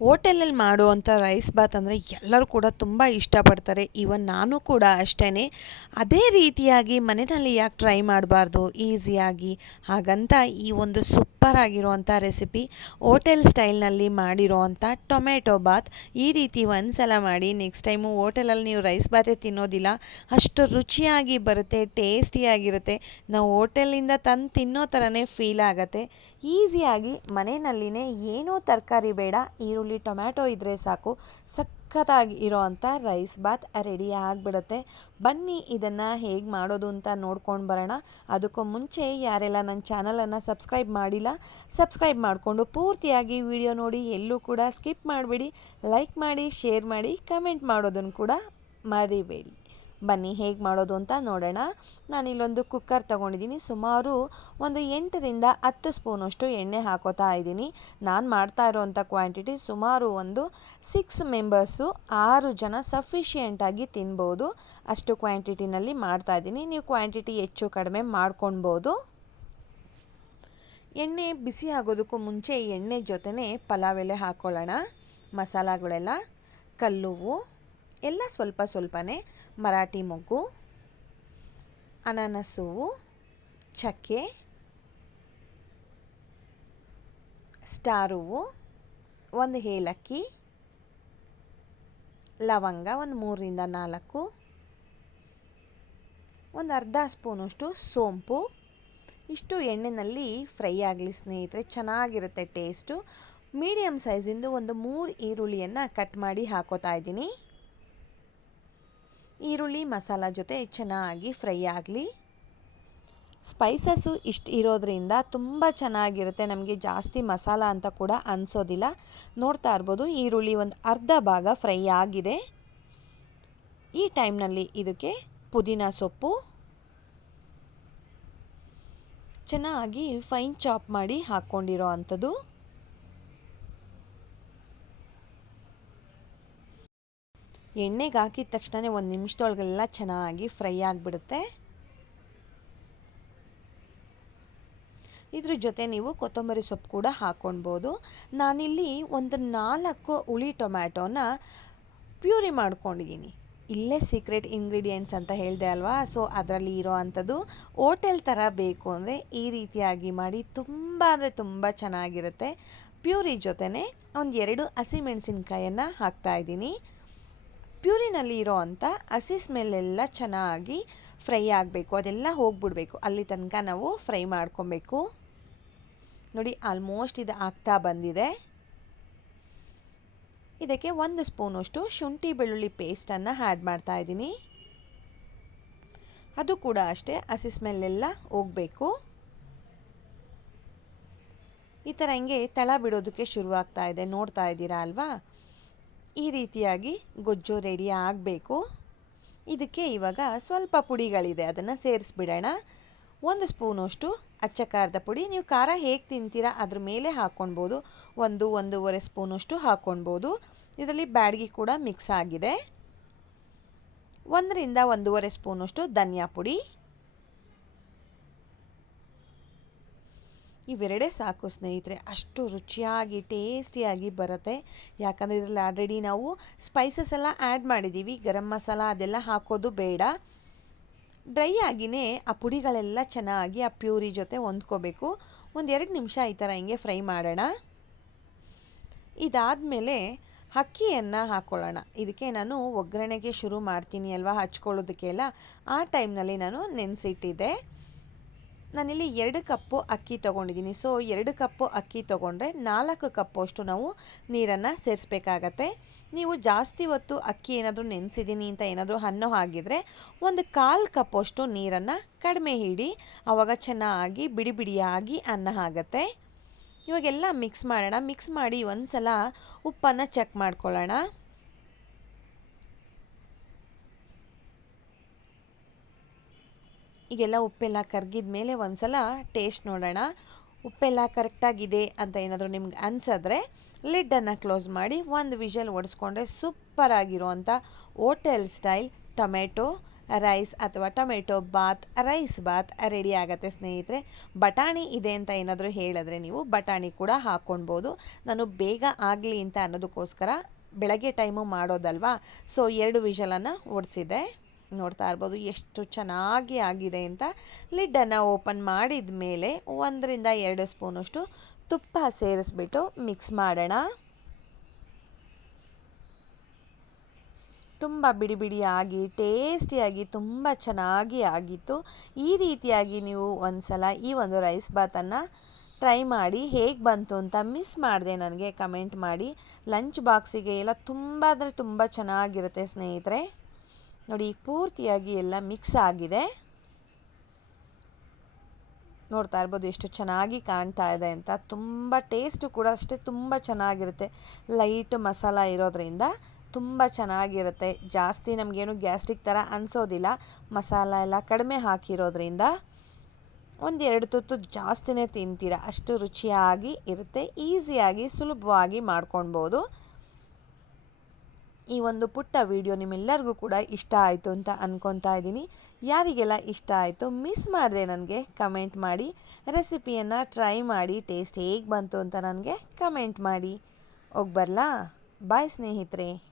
ಹೋಟೆಲಲ್ಲಿ ಮಾಡುವಂಥ ರೈಸ್ ಬಾತ್ ಅಂದರೆ ಎಲ್ಲರೂ ಕೂಡ ತುಂಬ ಇಷ್ಟಪಡ್ತಾರೆ. ಈವನ್ ನಾನು ಕೂಡ ಅಷ್ಟೇ ಅದೇ ರೀತಿಯಾಗಿ ಮನೆಯಲ್ಲಿ ಯಾಕೆ ಟ್ರೈ ಮಾಡಬಾರ್ದು? ಈಸಿಯಾಗಿ. ಹಾಗಂತ ಈ ಒಂದು ಸೂಪರ್ ಆಗಿರುವಂಥ ರೆಸಿಪಿ, ಹೋಟೆಲ್ ಸ್ಟೈಲ್ನಲ್ಲಿ ಮಾಡಿರೋವಂಥ ಟೊಮೆಟೊ ಬಾತ್ ಈ ರೀತಿ ಒಂದ್ಸಲ ಮಾಡಿ, ನೆಕ್ಸ್ಟ್ ಟೈಮು ಹೋಟೆಲಲ್ಲಿ ನೀವು ರೈಸ್ ಬಾತೇ ತಿನ್ನೋದಿಲ್ಲ. ಅಷ್ಟು ರುಚಿಯಾಗಿ ಬರುತ್ತೆ, ಟೇಸ್ಟಿಯಾಗಿರುತ್ತೆ. ನಾವು ಹೋಟೆಲಿಂದ ತಂದು ತಿನ್ನೋ ಥರನೇ ಫೀಲ್ ಆಗುತ್ತೆ. ಈಸಿಯಾಗಿ ಮನೆಯಲ್ಲಿನೇ ಏನೋ ತರಕಾರಿ ಬೇಡ, ಈರುಳ್ಳಿ ಟೊಮ್ಯಾಟೊ ಇದ್ದರೆ ಸಾಕು. ಸಖತ್ತಾಗಿ ಇರೋವಂಥ ರೈಸ್ ಬಾತ್ ರೆಡಿ ಆಗಿಬಿಡುತ್ತೆ. ಬನ್ನಿ ಇದನ್ನು ಹೇಗೆ ಮಾಡೋದು ಅಂತ ನೋಡ್ಕೊಂಡು ಬರೋಣ. ಅದಕ್ಕೂ ಮುಂಚೆ ಯಾರೆಲ್ಲ ನನ್ನ ಚಾನಲನ್ನು ಸಬ್ಸ್ಕ್ರೈಬ್ ಮಾಡಿಲ್ಲ, ಸಬ್ಸ್ಕ್ರೈಬ್ ಮಾಡಿಕೊಂಡು ಪೂರ್ತಿಯಾಗಿ ವಿಡಿಯೋ ನೋಡಿ ಎಲ್ಲೂ ಕೂಡ ಸ್ಕಿಪ್ ಮಾಡಬೇಡಿ. ಲೈಕ್ ಮಾಡಿ, ಶೇರ್ ಮಾಡಿ, ಕಮೆಂಟ್ ಮಾಡೋದನ್ನು ಕೂಡ ಮರಿಬೇಡಿ. ಬನ್ನಿ, ಹೇಗೆ ಮಾಡೋದು ಅಂತ ನೋಡೋಣ. ನಾನು ಇಲ್ಲೊಂದು ಕುಕ್ಕರ್ ತೊಗೊಂಡಿದ್ದೀನಿ. ಸುಮಾರು ಒಂದು ಎಂಟರಿಂದ ಹತ್ತು ಸ್ಪೂನಷ್ಟು ಎಣ್ಣೆ ಹಾಕೋತಾ ಇದ್ದೀನಿ. ನಾನು ಮಾಡ್ತಾ ಇರೋವಂಥ ಕ್ವಾಂಟಿಟಿ ಸುಮಾರು ಒಂದು ಸಿಕ್ಸ್ ಮೆಂಬರ್ಸು ಆರು ಜನ ಸಫಿಷಿಯೆಂಟಾಗಿ ತಿನ್ಬೋದು. ಅಷ್ಟು ಕ್ವಾಂಟಿಟಿನಲ್ಲಿ ಮಾಡ್ತಾಯಿದ್ದೀನಿ ನೀವು ಕ್ವಾಂಟಿಟಿ ಹೆಚ್ಚು ಕಡಿಮೆ ಮಾಡ್ಕೊಳ್ಬೋದು ಎಣ್ಣೆ ಬಿಸಿ ಆಗೋದಕ್ಕೂ ಮುಂಚೆ ಎಣ್ಣೆ ಜೊತೆನೇ ಪಲಾವ್ ಎಲೆ ಹಾಕ್ಕೊಳ್ಳೋಣ ಮಸಾಲಗಳೆಲ್ಲ, ಕಲ್ಲುವು ಎಲ್ಲ ಸ್ವಲ್ಪ ಸ್ವಲ್ಪನೇ ಮರಾಠಿ ಮೊಗ್ಗು, ಅನಾನಸ್ ಚಕ್ಕೆ, ಸ್ಟಾರ್ ಹೂವು, ಒಂದು ಏಲಕ್ಕಿ, ಲವಂಗ ಒಂದು ಮೂರರಿಂದ ನಾಲ್ಕು, ಒಂದು ಅರ್ಧ ಸ್ಪೂನಷ್ಟು ಸೋಂಪು. ಇಷ್ಟು ಎಣ್ಣೆಯಲ್ಲಿ ಫ್ರೈ ಆಗಲಿ ಸ್ನೇಹಿತರೆ, ಚೆನ್ನಾಗಿರುತ್ತೆ ಟೇಸ್ಟು. ಮೀಡಿಯಮ್ ಸೈಜಿಂದು ಒಂದು ಮೂರು ಈರುಳ್ಳಿಯನ್ನು ಕಟ್ ಮಾಡಿ ಹಾಕೋತಾ ಇದ್ದೀನಿ. ಈರುಳ್ಳಿ ಮಸಾಲ ಜೊತೆ ಚೆನ್ನಾಗಿ ಫ್ರೈ ಆಗಲಿ. ಸ್ಪೈಸಸ್ಸು ಇಷ್ಟು ಇರೋದರಿಂದ ತುಂಬ ಚೆನ್ನಾಗಿರುತ್ತೆ. ನಮಗೆ ಜಾಸ್ತಿ ಮಸಾಲ ಅಂತ ಕೂಡ ಅನಿಸೋದಿಲ್ಲ. ನೋಡ್ತಾ ಇರ್ಬೋದು, ಈರುಳ್ಳಿ ಒಂದು ಅರ್ಧ ಭಾಗ ಫ್ರೈ ಆಗಿದೆ. ಈ ಟೈಮ್ನಲ್ಲಿ ಇದಕ್ಕೆ ಪುದೀನ ಸೊಪ್ಪು. ಚೆನ್ನಾಗಿ ಫೈನ್ ಚಾಪ್ ಮಾಡಿ ಹಾಕ್ಕೊಂಡಿರೋ ಅಂಥದ್ದು. ಎಣ್ಣೆಗೆ ಹಾಕಿದ ತಕ್ಷಣವೇ ಒಂದು ನಿಮಿಷದೊಳಗೆಲ್ಲ ಚೆನ್ನಾಗಿ ಫ್ರೈ ಆಗಿಬಿಡುತ್ತೆ. ಇದ್ರ ಜೊತೆ ನೀವು ಕೊತ್ತಂಬರಿ ಸೊಪ್ಪು ಕೂಡ ಹಾಕ್ಕೊಳ್ಬೋದು ನಾನಿಲ್ಲಿ ಒಂದು ನಾಲ್ಕು ಹುಳಿ ಟೊಮ್ಯಾಟೋನ ಪ್ಯೂರಿ ಮಾಡ್ಕೊಂಡಿದ್ದೀನಿ. ಇಲ್ಲೇ ಸೀಕ್ರೆಟ್ ಇಂಗ್ರೀಡಿಯೆಂಟ್ಸ್ ಅಂತ ಹೇಳಿದೆ ಅಲ್ವಾ? ಸೊ, ಅದರಲ್ಲಿ ಇರೋ ಅಂಥದ್ದು ಹೋಟೆಲ್ ಥರ ಬೇಕು ಅಂದರೆ ಈ ರೀತಿಯಾಗಿ ಮಾಡಿ ತುಂಬ ಅಂದರೆ ತುಂಬ ಚೆನ್ನಾಗಿರುತ್ತೆ. ಪ್ಯೂರಿ ಜೊತೆನೇ ಒಂದು ಎರಡು ಹಸಿಮೆಣಸಿನ್ಕಾಯನ್ನು ಹಾಕ್ತಾಯಿದ್ದೀನಿ ಪ್ಯೂರಿನಲ್ಲಿ ಇರೋ ಅಂಥ ಹಸಿ ಸ್ಮೆಲ್ಲೆಲ್ಲ ಚೆನ್ನಾಗಿ ಫ್ರೈ ಆಗಬೇಕು. ಅದೆಲ್ಲ ಹೋಗ್ಬಿಡಬೇಕು. ಅಲ್ಲಿ ತನಕ ನಾವು ಫ್ರೈ ಮಾಡ್ಕೊಬೇಕು. ನೋಡಿ, ಆಲ್ಮೋಸ್ಟ್ ಇದು ಆಗ್ತಾ ಬಂದಿದೆ. ಇದಕ್ಕೆ ಒಂದು ಸ್ಪೂನಷ್ಟು ಶುಂಠಿ ಬೆಳ್ಳುಳ್ಳಿ ಪೇಸ್ಟನ್ನು ಆ್ಯಡ್ ಮಾಡ್ತಾ ಇದ್ದೀನಿ. ಅದು ಕೂಡ ಅಷ್ಟೇ, ಹಸಿ ಸ್ಮೆಲ್ಲೆಲ್ಲ ಹೋಗಬೇಕು. ಈ ಥರ ಹಿಂಗೆ ತಳ ಬಿಡೋದಕ್ಕೆ ಶುರುವಾಗ್ತಾ ಇದೆ. ನೋಡ್ತಾ ಇದ್ದೀರಾ ಅಲ್ವಾ? ಈ ರೀತಿಯಾಗಿ ಗೊಜ್ಜು ರೆಡಿ ಆಗಬೇಕು. ಇದಕ್ಕೆ ಇವಾಗ ಸ್ವಲ್ಪ ಪುಡಿಗಳಿದೆ, ಅದನ್ನು ಸೇರಿಸ್ಬಿಡೋಣ. ಒಂದು ಸ್ಪೂನಷ್ಟು ಅಚ್ಚ ಖಾರದ ಪುಡಿ. ನೀವು ಖಾರ ಹೇಗೆ ತಿಂತೀರಾ ಅದ್ರ ಮೇಲೆ ಹಾಕ್ಕೊಳ್ಬೋದು ಒಂದು, ಒಂದೂವರೆ ಸ್ಪೂನಷ್ಟು ಹಾಕ್ಕೊಳ್ಬೋದು ಇದರಲ್ಲಿ ಬ್ಯಾಡ್ಗಿ ಕೂಡ ಮಿಕ್ಸ್ ಆಗಿದೆ. ಒಂದರಿಂದ ಒಂದೂವರೆ ಸ್ಪೂನಷ್ಟು ಧನಿಯಾ ಪುಡಿ. ಇವೆರಡೇ ಸಾಕು ಸ್ನೇಹಿತರೆ. ಅಷ್ಟು ರುಚಿಯಾಗಿ, ಟೇಸ್ಟಿಯಾಗಿ ಬರುತ್ತೆ. ಯಾಕಂದರೆ ಇದರಲ್ಲಿ ಆಲ್ರೆಡಿ ನಾವು ಸ್ಪೈಸಸ್ ಎಲ್ಲ ಆ್ಯಡ್ ಮಾಡಿದ್ದೀವಿ ಗರಂ ಮಸಾಲ ಅದೆಲ್ಲ ಹಾಕೋದು ಬೇಡ. ಡ್ರೈ ಆಗಿಯೇ ಆ ಪುಡಿಗಳೆಲ್ಲ ಚೆನ್ನಾಗಿ ಆ ಪ್ಯೂರಿ ಜೊತೆ ಹೊಂದ್ಕೋಬೇಕು. ಒಂದೆರಡು ನಿಮಿಷ ಈ ಥರ ಹಿಂಗೆ ಫ್ರೈ ಮಾಡೋಣ. ಇದಾದಮೇಲೆ ಅಕ್ಕಿಯನ್ನು ಹಾಕ್ಕೊಳ್ಳೋಣ ಇದಕ್ಕೆ ನಾನು ಒಗ್ಗರಣೆಗೆ ಶುರು ಮಾಡ್ತೀನಿ ಅಲ್ವಾ? ಹಚ್ಕೊಳ್ಳೋದಕ್ಕೆಲ್ಲ ಆ ಟೈಮ್ನಲ್ಲಿ ನಾನು ನೆನೆಸಿಟ್ಟಿದ್ದೆ. ನಾನಿಲ್ಲಿ ಎರಡು ಕಪ್ಪು ಅಕ್ಕಿ ತೊಗೊಂಡಿದ್ದೀನಿ. ಸೊ ಎರಡು ಕಪ್ಪು ಅಕ್ಕಿ ತೊಗೊಂಡ್ರೆ ನಾಲ್ಕು ಕಪ್ಪು ಅಷ್ಟು ನಾವು ನೀರನ್ನು ಸೇರಿಸ್ಬೇಕಾಗತ್ತೆ. ನೀವು ಜಾಸ್ತಿ ಹೊತ್ತು ಅಕ್ಕಿ ಏನಾದರೂ ನೆನೆಸಿದ್ದೀನಿ ಅಂತ ಏನಾದರೂ ಅನ್ನೋ ಹಾಗಿದ್ರೆ ಒಂದು ಕಾಲು ಕಪ್ಪಷ್ಟು ನೀರನ್ನು ಕಡಿಮೆ ಹಿಡಿ ಆವಾಗ ಚೆನ್ನಾಗಿ, ಬಿಡಿ ಬಿಡಿಯಾಗಿ ಅನ್ನ ಆಗುತ್ತೆ. ಇವಾಗೆಲ್ಲ ಮಿಕ್ಸ್ ಮಾಡೋಣ. ಮಿಕ್ಸ್ ಮಾಡಿ ಒಂದು ಸಲ ಉಪ್ಪನ್ನು ಚೆಕ್ ಮಾಡ್ಕೊಳ್ಳೋಣ. ಈಗೆಲ್ಲ ಉಪ್ಪೆಲ್ಲ ಕರಗಿದ ಮೇಲೆ ಒಂದು ಸಲ ಟೇಸ್ಟ್ ನೋಡೋಣ. ಉಪ್ಪೆಲ್ಲ ಕರೆಕ್ಟಾಗಿದೆ ಅಂತ ಏನಾದರೂ ನಿಮ್ಗೆ ಅನ್ಸಿದ್ರೆ ಲಿಡ್ಡನ್ನು ಕ್ಲೋಸ್ ಮಾಡಿ ಒಂದು ವಿಷಲ್ ಸೂಪರ್ ಸೂಪರಾಗಿರುವಂಥ ಹೋಟೆಲ್ ಸ್ಟೈಲ್ ಟೊಮೆಟೊ ರೈಸ್ ಅಥವಾ tomato bath rice bath ready ಆಗುತ್ತೆ ಸ್ನೇಹಿತರೆ. ಬಟಾಣಿ ಇದೆ ಅಂತ ಏನಾದರೂ ಹೇಳಿದ್ರೆ ನೀವು ಬಟಾಣಿ ಕೂಡ ಹಾಕ್ಕೊಳ್ಬೋದು ನಾನು ಬೇಗ ಆಗಲಿ ಅಂತ ಅನ್ನೋದಕ್ಕೋಸ್ಕರ ಬೆಳಗ್ಗೆ ಟೈಮು ಮಾಡೋದಲ್ವಾ? ಸೊ ಎರಡು ವಿಷಲನ್ನು ಓಡಿಸಿದೆ ನೋಡ್ತಾ ಇರ್ಬೋದು ಎಷ್ಟು ಚೆನ್ನಾಗಿ ಆಗಿದೆ ಅಂತ ಲಿಡ್ಡನ್ನು ಓಪನ್ ಮಾಡಿದ ಮೇಲೆ ಒಂದರಿಂದ ಎರಡು ಸ್ಪೂನಷ್ಟು ತುಪ್ಪ ಸೇರಿಸ್ಬಿಟ್ಟು ಮಿಕ್ಸ್ ಮಾಡೋಣ. ತುಂಬ ಬಿಡಿ ಬಿಡಿಯಾಗಿ ಟೇಸ್ಟಿಯಾಗಿ, ತುಂಬ ಚೆನ್ನಾಗಿ ಆಗಿತ್ತು. ಈ ರೀತಿಯಾಗಿ ನೀವು ಒಂದ್ಸಲ ಈ ಒಂದು ರೈಸ್ ಬಾತನ್ನು ಟ್ರೈ ಮಾಡಿ ಹೇಗೆ ಬಂತು ಅಂತ ಮಿಸ್ ಮಾಡಿದೆ ನನಗೆ ಕಮೆಂಟ್ ಮಾಡಿ. ಲಂಚ್ ಬಾಕ್ಸಿಗೆ ಎಲ್ಲ ತುಂಬ ಅಂದರೆ ತುಂಬ ಚೆನ್ನಾಗಿರುತ್ತೆ ಸ್ನೇಹಿತರೆ. ನೋಡಿ, ಪೂರ್ತಿಯಾಗಿ ಎಲ್ಲ ಮಿಕ್ಸ್ ಆಗಿದೆ. ನೋಡ್ತಾ ಇರ್ಬೋದು ಎಷ್ಟು ಚೆನ್ನಾಗಿ ಕಾಣ್ತಾ ಇದೆ ಅಂತ. ತುಂಬ ಟೇಸ್ಟು ಕೂಡ ಅಷ್ಟೇ ತುಂಬ ಚೆನ್ನಾಗಿರುತ್ತೆ. ಲೈಟ್ ಮಸಾಲ ಇರೋದ್ರಿಂದ ತುಂಬ ಚೆನ್ನಾಗಿರುತ್ತೆ. ಜಾಸ್ತಿ ನಮಗೇನು ಗ್ಯಾಸ್ಟ್ರಿಕ್ ಥರ ಅನಿಸೋದಿಲ್ಲ. ಮಸಾಲ ಎಲ್ಲ ಕಡಿಮೆ ಹಾಕಿರೋದ್ರಿಂದ ಒಂದೆರಡು ತುತ್ತು ಜಾಸ್ತಿನೇ ತಿಂತೀರ. ಅಷ್ಟು ರುಚಿಯಾಗಿ ಇರುತ್ತೆ ಈಸಿಯಾಗಿ ಸುಲಭವಾಗಿ ಮಾಡ್ಕೊಳ್ಬೋದು. ಈ ಒಂದು ಪುಟ್ಟ ವಿಡಿಯೋ ನಿಮ್ಮೆಲ್ಲರಿಗೂ ಕೂಡ ಇಷ್ಟ ಆಯಿತು ಅಂತ ಅಂದ್ಕೊತಾ ಇದ್ದೀನಿ. ಯಾರಿಗೆಲ್ಲ ಇಷ್ಟ ಆಯಿತು ಮಿಸ್ ಮಾಡಿದೆ ನನಗೆ ಕಮೆಂಟ್ ಮಾಡಿ. ರೆಸಿಪಿಯನ್ನು ಟ್ರೈ ಮಾಡಿ ಟೇಸ್ಟ್ ಹೇಗೆ ಬಂತು ಅಂತ ನನಗೆ ಕಮೆಂಟ್ ಮಾಡಿ. ಹೋಗಿ ಬರಲಾ? ಬಾಯ್ ಸ್ನೇಹಿತರೆ.